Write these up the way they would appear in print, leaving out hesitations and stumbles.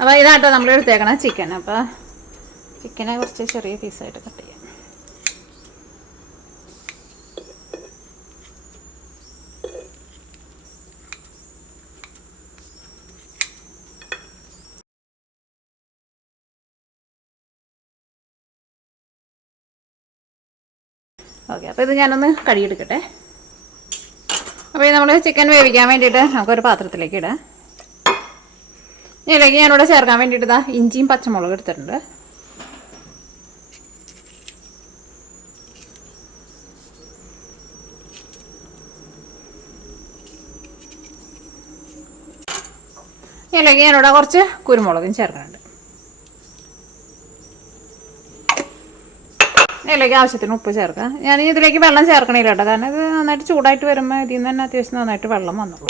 അപ്പോൾ ഇതാട്ടോ നമ്മൾ എടുത്തേക്കണം ചിക്കൻ. അപ്പോൾ ചിക്കനെ കുറച്ച് ചെറിയ പീസായിട്ട് കട്ട് ചെയ്യാം. ഓക്കെ, അപ്പോൾ ഇത് ഞാനൊന്ന് കഴുകിയെടുക്കട്ടെ. അപ്പോൾ ഇത് നമ്മൾ ചിക്കൻ വേവിക്കാൻ വേണ്ടിയിട്ട് നമുക്കൊരു പാത്രത്തിലേക്ക് ഇടാം. ഇതിലേക്ക് ഞാനിവിടെ ചേർക്കാൻ വേണ്ടിയിട്ട് ഇതാ ഇഞ്ചിയും പച്ചമുളകും എടുത്തിട്ടുണ്ട്. ഇതിലേക്ക് ഞാനിവിടെ കുറച്ച് കുരുമുളകും ചേർക്കുന്നുണ്ട്. ഇതിലേക്ക് ആവശ്യത്തിന് ഉപ്പ് ചേർക്കുക. ഞാൻ ഇതിലേക്ക് വെള്ളം ചേർക്കണില്ല കേട്ടോ, കാരണം ഇത് നന്നായിട്ട് ചൂടായിട്ട് വരുമ്പോൾ ഇതിൽ നിന്ന് തന്നെ അത്യാവശ്യം നന്നായിട്ട് വെള്ളം വന്നുള്ളൂ.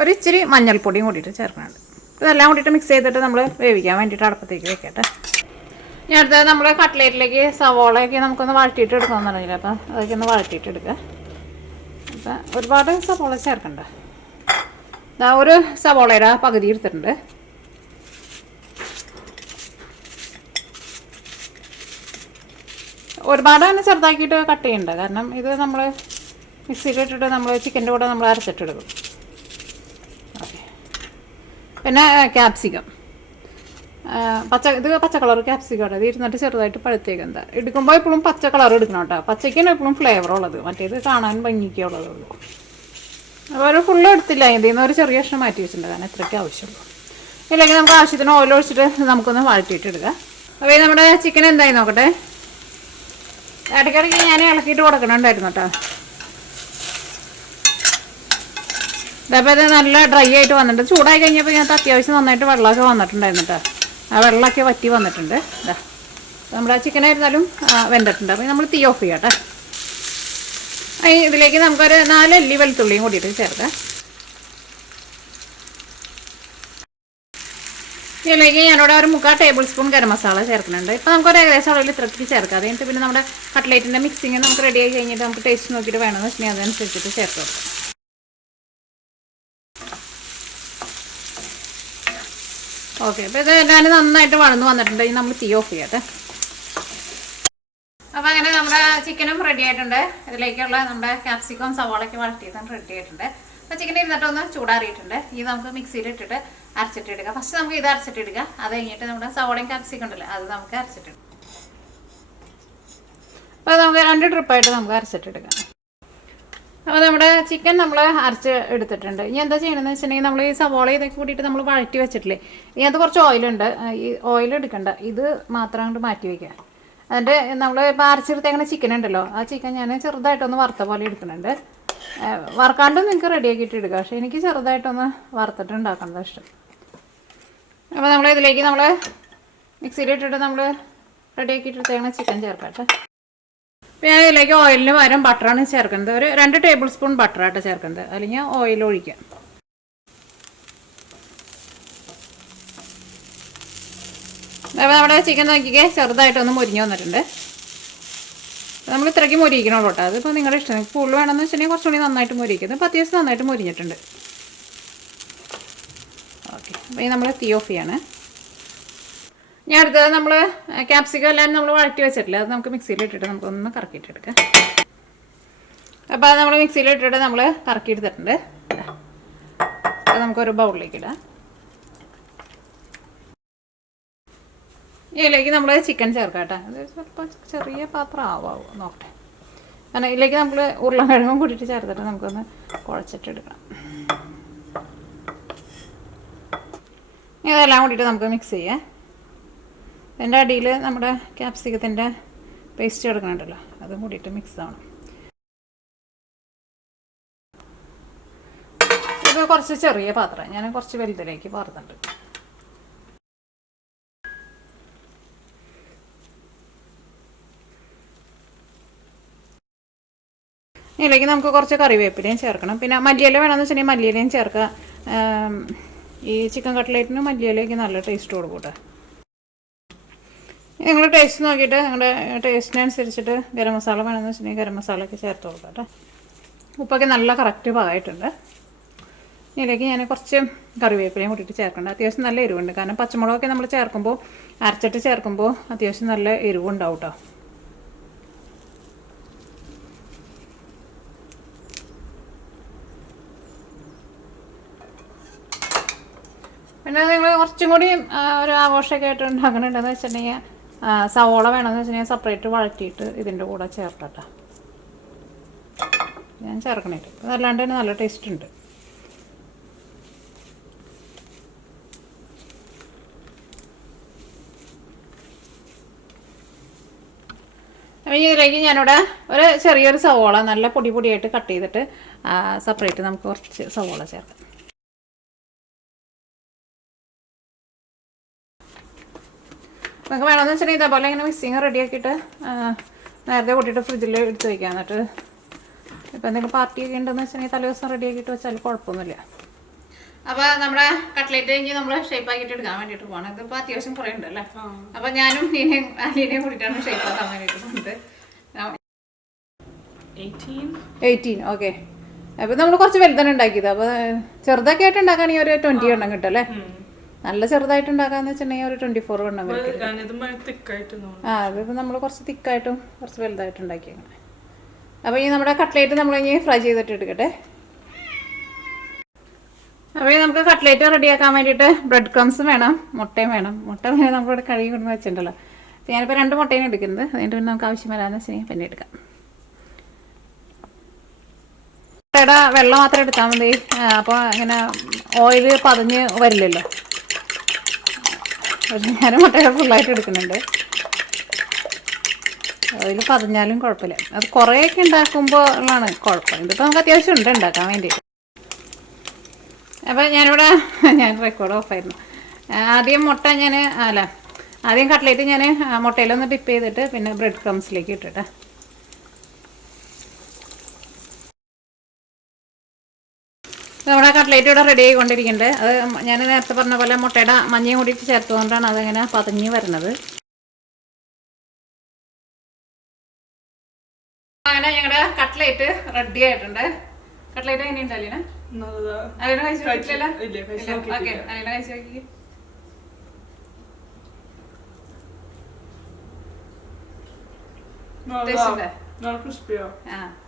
ഒരു ഇച്ചിരി മഞ്ഞൾപ്പൊടിയും കൂടിയിട്ട് ചേർക്കുന്നുണ്ട്. ഇതെല്ലാം കൂടിയിട്ട് മിക്സ് ചെയ്തിട്ട് നമ്മൾ വേവിക്കാൻ വേണ്ടിയിട്ട് അടുപ്പത്തേക്ക് വെക്കട്ടെ. ഞാൻ അടുത്തത് നമ്മൾ കട്ട്ലേറ്റിലേക്ക് സവോളയൊക്കെ നമുക്കൊന്ന് വഴറ്റിയിട്ട് എടുക്കാമെന്ന് പറഞ്ഞില്ല. അപ്പം അതൊക്കെ ഒന്ന് വഴറ്റിയിട്ട് എടുക്കുക. അപ്പം ഒരുപാട് സവോള ചേർക്കണ്ട. ഇതാ ഒരു സവോളയുടെ പകുതി എടുത്തിട്ടുണ്ട്. ഒരുപാട് തന്നെ ചെറുതാക്കിയിട്ട് കട്ട് ചെയ്യണ്ട, കാരണം ഇത് നമ്മൾ മിക്സിയിലിട്ടിട്ട് നമ്മൾ ചിക്കൻ്റെ കൂടെ നമ്മൾ അരച്ചിട്ടെടുക്കും. ഓക്കെ, പിന്നെ ക്യാപ്സിക്കം ഇത് പച്ച കളർ ക്യാപ്സിക്കം ഇത് ഇരുന്നിട്ട് ചെറുതായിട്ട് പഴുത്തേക്കെന്താ എടുക്കുമ്പോൾ എപ്പോഴും പച്ച കളർ എടുക്കണം കേട്ടോ. പച്ചയ്ക്കാണ് എപ്പോഴും ഫ്ലേവർ ഉള്ളത്, മറ്റേത് കാണാൻ ഭംഗിക്കുള്ളതേ ഉള്ളൂ. അപ്പോൾ ഒരു ഫുള്ള് എടുത്തില്ല, ഇതിൽ നിന്ന് ഒരു ചെറിയ കഷ്ണം മാറ്റി വെച്ചിട്ടുണ്ട്, കാരണം എത്രയ്ക്ക് ആവശ്യമുള്ളൂ. ഇല്ലെങ്കിൽ നമുക്ക് ആവശ്യത്തിന് ഓയിൽ ഒഴിച്ചിട്ട് നമുക്കൊന്ന് വഴറ്റിയിട്ട് എടുക്കുക. അപ്പോൾ ഈ നമ്മുടെ ചിക്കൻ എന്തായി നോക്കട്ടെ. ഇടയ്ക്കിടയ്ക്ക് ഞാൻ ഇളക്കിയിട്ട് കൊടുക്കണുണ്ടായിരുന്നു കേട്ടോ. ഇതപ്പോൾ ഇത് നല്ല ഡ്രൈ ആയിട്ട് വന്നിട്ടുണ്ട്. ചൂടായി കഴിഞ്ഞപ്പോൾ ഇതിനകത്ത് അത്യാവശ്യം നന്നായിട്ട് വെള്ളമൊക്കെ വന്നിട്ടുണ്ടായിരുന്നു കേട്ടോ. ആ വെള്ളമൊക്കെ വറ്റി വന്നിട്ടുണ്ട്. ഇതാ നമ്മുടെ ചിക്കനായിരുന്നാലും വെന്തിട്ടുണ്ട്. അപ്പോൾ നമ്മൾ തീ ഓഫ് ചെയ്യാം കേട്ടോ. ഇതിലേക്ക് നമുക്കൊരു 4 അല്ലി വെളുത്തുള്ളിയും കൂടിയിട്ട് ചേർക്കാം. ഇതിലേക്ക് ഞാനിവിടെ ഒരു 3/4 ടേബിൾ സ്പൂൺ ഗരം മസാല ചേർക്കുന്നുണ്ട്. ഇപ്പോൾ നമുക്കൊരു ഏകദേശം അളവിൽ ഇത്രയ്ക്ക് ചേർക്കാം. അത് കഴിഞ്ഞിട്ട് പിന്നെ നമ്മുടെ കട്ട്ലേറ്റിൻ്റെ മിക്സിങ് നമുക്ക് റെഡി ആയി കഴിഞ്ഞിട്ട് നമുക്ക് ടേസ്റ്റ് നോക്കിയിട്ട് വേണമെന്ന് വെച്ചിട്ടുണ്ടെങ്കിൽ അതനുസരിച്ചിട്ട് ചേർത്ത് കൊടുക്കാം. ഓക്കെ, അപ്പോൾ ഇത് എല്ലാവരും നന്നായിട്ട് വളർന്നു വന്നിട്ടുണ്ട്. ഇനി നമ്മൾ തീ ഓഫ് ചെയ്യാട്ടെ. അപ്പോൾ അങ്ങനെ നമ്മുടെ ചിക്കനും റെഡി ആയിട്ടുണ്ട്. ഇതിലേക്കുള്ള നമ്മുടെ ക്യാപ്സിക്കം സവാളയ്ക്ക് വളർത്തിയതും റെഡി ആയിട്ടുണ്ട്. അപ്പോൾ ചിക്കൻ ഇരുന്നിട്ടൊന്ന് ചൂടാറിയിട്ടുണ്ട്. ഇത് നമുക്ക് മിക്സിയിലിട്ടിട്ട് അരച്ചിട്ടെടുക്കുക. ഫസ്റ്റ് നമുക്ക് ഇത് അരച്ചിട്ടെടുക്കുക. അത് കഴിഞ്ഞിട്ട് നമ്മുടെ സവാളയും ക്യാപ്സിക്കം ഉണ്ടല്ലോ അത് നമുക്ക് അരച്ചിട്ടെടുക്കാം. അപ്പോൾ നമുക്ക് 2 ട്രിപ്പായിട്ട് നമുക്ക് അരച്ചിട്ടെടുക്കാം. അപ്പോൾ നമ്മുടെ ചിക്കൻ നമ്മൾ അരച്ച് എടുത്തിട്ടുണ്ട്. ഇനി എന്താ ചെയ്യണമെന്ന് വെച്ചിട്ടുണ്ടെങ്കിൽ നമ്മൾ ഈ സവാള ഇതൊക്കെ കൂടിയിട്ട് നമ്മൾ വഴറ്റി വെച്ചിട്ടില്ലേ, ഇതിനകത്ത് കുറച്ച് ഓയിലുണ്ട്. ഈ ഓയിൽ എടുക്കണ്ട, ഇത് മാത്രം കൊണ്ട് മാറ്റി വയ്ക്കുക. അതിൻ്റെ നമ്മൾ ഇപ്പോൾ അരച്ചെടുത്തേക്കുന്ന ചിക്കൻ ഉണ്ടല്ലോ, ആ ചിക്കൻ ഞാൻ ചെറുതായിട്ടൊന്ന് വറുത്ത പോലെ എടുക്കുന്നുണ്ട്. വറുക്കാണ്ടും നിങ്ങൾക്ക് റെഡിയാക്കിയിട്ട് എടുക്കുക, പക്ഷേ എനിക്ക് ചെറുതായിട്ടൊന്ന് വറുത്തിട്ട് ഉണ്ടാക്കുന്നത് ഇഷ്ടം. അപ്പോൾ നമ്മൾ ഇതിലേക്ക് നമ്മൾ മിക്സിയിലിട്ടിട്ട് നമ്മൾ റെഡിയാക്കിയിട്ട് എടുത്തേക്കുന്ന ചിക്കൻ ചേർക്കട്ടെ. അപ്പോൾ ഞാൻ ഇതിലേക്ക് ഓയിലിന് പകരം ബട്ടറാണ് ചേർക്കുന്നത്. ഒരു 2 ടേബിൾ സ്പൂൺ ബട്ടറായിട്ട് ചേർക്കുന്നത്, അല്ലെങ്കിൽ ഓയിൽ ഒഴിക്കാം. അപ്പോൾ നമ്മുടെ ചിക്കൻ നോക്കിക്കേ ചെറുതായിട്ടൊന്ന് മുരിഞ്ഞ് വന്നിട്ടുണ്ട്. നമ്മൾ ഇത്രയ്ക്ക് മുരിക്കണുള്ളൂ കേട്ടോ. അതിപ്പോൾ നിങ്ങളുടെ ഇഷ്ടം, കൂടുതൽ വേണമെന്ന് വെച്ചിട്ടുണ്ടെങ്കിൽ കുറച്ചുകൂടി നന്നായിട്ട് മുരിക്കുന്നത്. ഇപ്പോൾ അത്യാവശ്യം നന്നായിട്ട് മുരിഞ്ഞിട്ടുണ്ട്. ഓക്കെ, അപ്പോൾ ഈ നമ്മൾ തീ ഓഫ് ചെയ്യാണ്. ഞാൻ അടുത്തത് നമ്മൾ ക്യാപ്സിക്കം എല്ലാം നമ്മൾ വഴറ്റി വെച്ചിട്ടില്ല, അത് നമുക്ക് മിക്സിയിലിട്ടിട്ട് നമുക്കൊന്ന് കറക്കിയിട്ടെടുക്കാം. അപ്പോൾ അത് നമ്മൾ മിക്സിയിലിട്ടിട്ട് നമ്മൾ കറക്കിയെടുത്തിട്ടുണ്ട്. അത് നമുക്കൊരു ബൗളിലേക്ക് ഇടാം. ഇതിലേക്ക് നമ്മൾ ചിക്കൻ ചേർക്കാം കേട്ടോ. അത് ചിലപ്പോൾ ചെറിയ പാത്രം ആവാമോ നോക്കട്ടെ. കാരണം ഇതിലേക്ക് നമ്മൾ ഉരുളക്കിഴങ്ങും കൂടിയിട്ട് ചേർത്തിട്ട് നമുക്കൊന്ന് കുഴച്ചിട്ടെടുക്കണം. ഇതെല്ലാം കൂടിയിട്ട് നമുക്ക് മിക്സ് ചെയ്യാം. എൻ്റെ അടിയിൽ നമ്മുടെ ക്യാപ്സിക്കത്തിൻ്റെ പേസ്റ്റ് എടുക്കണുണ്ടല്ലോ, അതും കൂടിയിട്ട് മിക്സ് ആവണം. ഇത് കുറച്ച് ചെറിയ പാത്രം, ഞാൻ കുറച്ച് വലുതിലേക്ക് പാർത്തുണ്ട്. ഇതിലേക്ക് നമുക്ക് കുറച്ച് കറിവേപ്പിലയും ചേർക്കണം. പിന്നെ മല്ലിയില വേണമെന്ന് വെച്ചിട്ടുണ്ടെങ്കിൽ മല്ലിയിലയും ചേർക്കുക. ഈ ചിക്കൻ കട്ട്ലേറ്റിന് മല്ലിയിലേക്ക് നല്ല ടേസ്റ്റ് കൊടുക്കും കേട്ടോ. നിങ്ങൾ ടേസ്റ്റ് നോക്കിയിട്ട് നിങ്ങളുടെ ടേസ്റ്റിനനുസരിച്ചിട്ട് ഗരം മസാല വേണമെന്ന് വെച്ചിട്ടുണ്ടെങ്കിൽ ഗരം മസാലയൊക്കെ ചേർത്ത് കൊടുക്കാം കേട്ടോ. ഉപ്പൊക്കെ നല്ല കറക്റ്റ് പാകമായിട്ടുണ്ട്. ഇതിലേക്ക് ഞാൻ കുറച്ച് കറിവേപ്പിലയും കൂട്ടിയിട്ട് ചേർക്കേണ്ടത്. അത്യാവശ്യം നല്ല എരിവുണ്ട്. കാരണം പച്ചമുളകൊക്കെ നമ്മൾ ചേർക്കുമ്പോൾ അരച്ചിട്ട് ചേർക്കുമ്പോൾ അത്യാവശ്യം നല്ല എരിവുണ്ടാവും കേട്ടോ. പിന്നെ നിങ്ങൾ കുറച്ചും കൂടി ഒരു ആഘോഷമൊക്കെ ആയിട്ട് ഉണ്ടാക്കുന്നുണ്ടെന്ന് വെച്ചിട്ടുണ്ടെങ്കിൽ സവോള വേണമെന്ന് വെച്ചിട്ടുണ്ടെങ്കിൽ സെപ്പറേറ്റ് വഴറ്റിയിട്ട് ഇതിൻ്റെ കൂടെ ചേർക്കട്ടോ. ഞാൻ ചേർക്കണേട്ട് അതല്ലാണ്ട് തന്നെ നല്ല ടേസ്റ്റ് ഉണ്ട്. അപ്പോൾ ഇതിലേക്ക് ഞാനിവിടെ ഒരു ചെറിയൊരു സവോള നല്ല പൊടിയായിട്ട് കട്ട് ചെയ്തിട്ട് സെപ്പറേറ്റ് നമുക്ക് കുറച്ച് സവോള ചേർക്കാം. നമുക്ക് വേണമെന്ന് വെച്ചിട്ടുണ്ടെങ്കിൽ ഇതേപോലെ ഇങ്ങനെ മിക്സിങ് റെഡിയാക്കിയിട്ട് നേരത്തെ കൂട്ടിയിട്ട് ഫ്രിഡ്ജിൽ എടുത്ത് വയ്ക്കാം. എന്നിട്ട് ഇപ്പോൾ എന്തെങ്കിലും പാർട്ടിയൊക്കെ ഉണ്ടെന്ന് വെച്ചിട്ടുണ്ടെങ്കിൽ തലേ ദിവസം റെഡിയാക്കിയിട്ട് വെച്ചാൽ കുഴപ്പമൊന്നുമില്ല. അപ്പോൾ നമ്മുടെ കട്ട്ലേറ്റ് കഴിഞ്ഞ് നമ്മൾ ഷേപ്പ് ആക്കിയിട്ട് എടുക്കാൻ വേണ്ടിയിട്ട് പോകണം. ഇതിപ്പോൾ അത്യാവശ്യം കുറേ ഉണ്ടല്ലേ. അപ്പോൾ ഞാനും അലീനയും കൂടിയിട്ടാണ് ഷേപ്പ് ആക്കാൻ വേണ്ടിയിട്ട് പോകുന്നത്. 18 ഓക്കെ. അപ്പോൾ നമ്മൾ കുറച്ച് വലുതാണ് ഉണ്ടാക്കിയത്. അപ്പോൾ ചെറുതൊക്കെ ആയിട്ട് ഉണ്ടാക്കുകയാണെങ്കിൽ ഒരു 20 എണ്ണം കിട്ടും അല്ലേ. നല്ല ചെറുതായിട്ട് ഉണ്ടാക്കാന്ന് വെച്ചിട്ടുണ്ടെങ്കിൽ ഒരു 24 എണ്ണം വരും. അതിപ്പോൾ നമ്മൾ കുറച്ച് തിക്കായിട്ടും കുറച്ച് വലുതായിട്ടും ഉണ്ടാക്കിയേക്കണം. അപ്പോൾ ഈ നമ്മുടെ കട്ട്ലേറ്റ് നമ്മൾ ഇനി ഫ്രൈ ചെയ്തിട്ട് എടുക്കട്ടെ. അപ്പോൾ നമുക്ക് കട്ട്ലേറ്റ് റെഡിയാക്കാൻ വേണ്ടിയിട്ട് ബ്രെഡ് ക്രംസ് വേണം, മുട്ടയും വേണം. മുട്ട വേണം നമ്മളിവിടെ കഴുകി കൊണ്ടുവന്ന് വെച്ചിട്ടുണ്ടല്ലോ. അപ്പോൾ ഞാനിപ്പോൾ 2 മുട്ടയും എടുക്കുന്നത്. അതിൻ്റെ പിന്നെ നമുക്ക് ആവശ്യം വരാമെന്ന് വെച്ചിട്ടുണ്ടെങ്കിൽ പിന്നെ എടുക്കാം. മുട്ടയുടെ വെള്ളം മാത്രം എടുത്താൽ മതി. അപ്പോൾ ഇങ്ങനെ ഓയിൽ പതഞ്ഞ് വരില്ലല്ലോ. പക്ഷെ ഞാൻ മുട്ടയുടെ ഫുള്ളായിട്ട് എടുക്കുന്നുണ്ട്. ഓയിൽ പതഞ്ഞാലും കുഴപ്പമില്ല. അത് കുറേയൊക്കെ ഉണ്ടാക്കുമ്പോൾ ഉള്ളതാണ് കുഴപ്പം. ഇതിപ്പോൾ നമുക്ക് അത്യാവശ്യം ഉണ്ട് ഉണ്ടാക്കാൻ വേണ്ടിയിട്ട്. അപ്പോൾ ഞാൻ റെക്കോർഡ് ഓഫായിരുന്നു. ആദ്യം കട്ട്ലേറ്റ് ഞാൻ മുട്ടയിലൊന്ന് ഡിപ്പ് ചെയ്തിട്ട് പിന്നെ ബ്രെഡ് ക്രംസിലേക്ക് ഇട്ടിട്ട് നമ്മുടെ കട്ട്ലേറ്റ് ഇവിടെ റെഡി ആയിക്കൊണ്ടിരിക്കുന്നുണ്ട്. അത് ഞാൻ നേരത്തെ പറഞ്ഞ പോലെ മുട്ടയുടെ മഞ്ഞയും കൂടി ചേർത്തുകൊണ്ടാണ് അതിങ്ങനെ പതഞ്ഞ് വരുന്നത്. അങ്ങനെ ഞങ്ങളുടെ കട്ട്ലേറ്റ് റെഡി ആയിട്ടുണ്ട്. കട്ട്ലേറ്റ് എങ്ങനെയുണ്ട് അലീന? അലീന കഴിച്ചു നോക്കിയിട്ടില്ല? ഓക്കെ, അലീന കഴിച്ചു നോക്കി.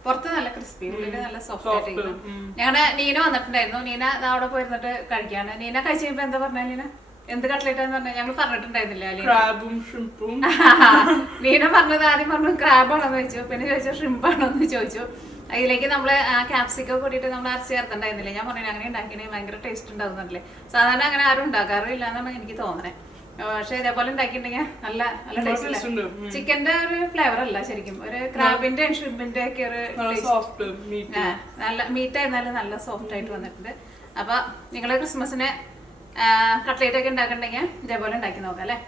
പുറത്ത് നല്ല ക്രിസ്പി, ഉള്ളില് നല്ല സോഫ്റ്റ് ആയിട്ട്. ഞങ്ങളുടെ നീന വന്നിട്ടുണ്ടായിരുന്നു. നീന അവിടെ പോയിരുന്നിട്ട് കഴിക്കാണ്. നീന കഴിച്ചു കഴിയുമ്പോ എന്താ പറഞ്ഞ നീന? എന്ത് കട്ട്ലേറ്റാന്ന് പറഞ്ഞാൽ ഞങ്ങൾ പറഞ്ഞിട്ടുണ്ടായിരുന്നില്ല. നീന പറഞ്ഞത് ആദ്യം പറഞ്ഞു ക്രാബാണോന്ന് ചോദിച്ചു, പിന്നെ ചോദിച്ചു ഷ്രിമ്പാണോന്ന് ചോദിച്ചു. അതിലേക്ക് നമ്മള് ക്യാപ്സിക്കം കൂടിയിട്ട് നമ്മൾ അരച്ച് ചേർത്തിട്ടുണ്ടായിരുന്നില്ലേ. ഞാൻ പറഞ്ഞു അങ്ങനെ ഉണ്ടാക്കിയേ ഭയങ്കര ടേസ്റ്റ് ഉണ്ടാവുന്നല്ലേ. സാധാരണ അങ്ങനെ ആരും ഉണ്ടാക്കാറില്ല എന്നാണ് എനിക്ക് തോന്നണേ. പക്ഷെ ഇതേപോലെ ഉണ്ടാക്കിയിട്ടുണ്ടെങ്കിൽ നല്ല നല്ല ടേസ്റ്റ്. ചിക്കന്റെ ഒരു ഫ്ലേവർ അല്ല ശരിക്കും, ഒരു ക്രാബിന്റെ ഷ്രിമ്പിന്റെ ഒക്കെ ഒരു നല്ല മീറ്റ് ആയിരുന്നാലും നല്ല സോഫ്റ്റ് ആയിട്ട് വന്നിട്ടുണ്ട്. അപ്പൊ നിങ്ങള് ക്രിസ്മസിന് കട്ട്ലേറ്റ് ഒക്കെ ഉണ്ടാക്കണ്ടെങ്കിൽ ഇതേപോലെ ഉണ്ടാക്കി നോക്കാം അല്ലേ.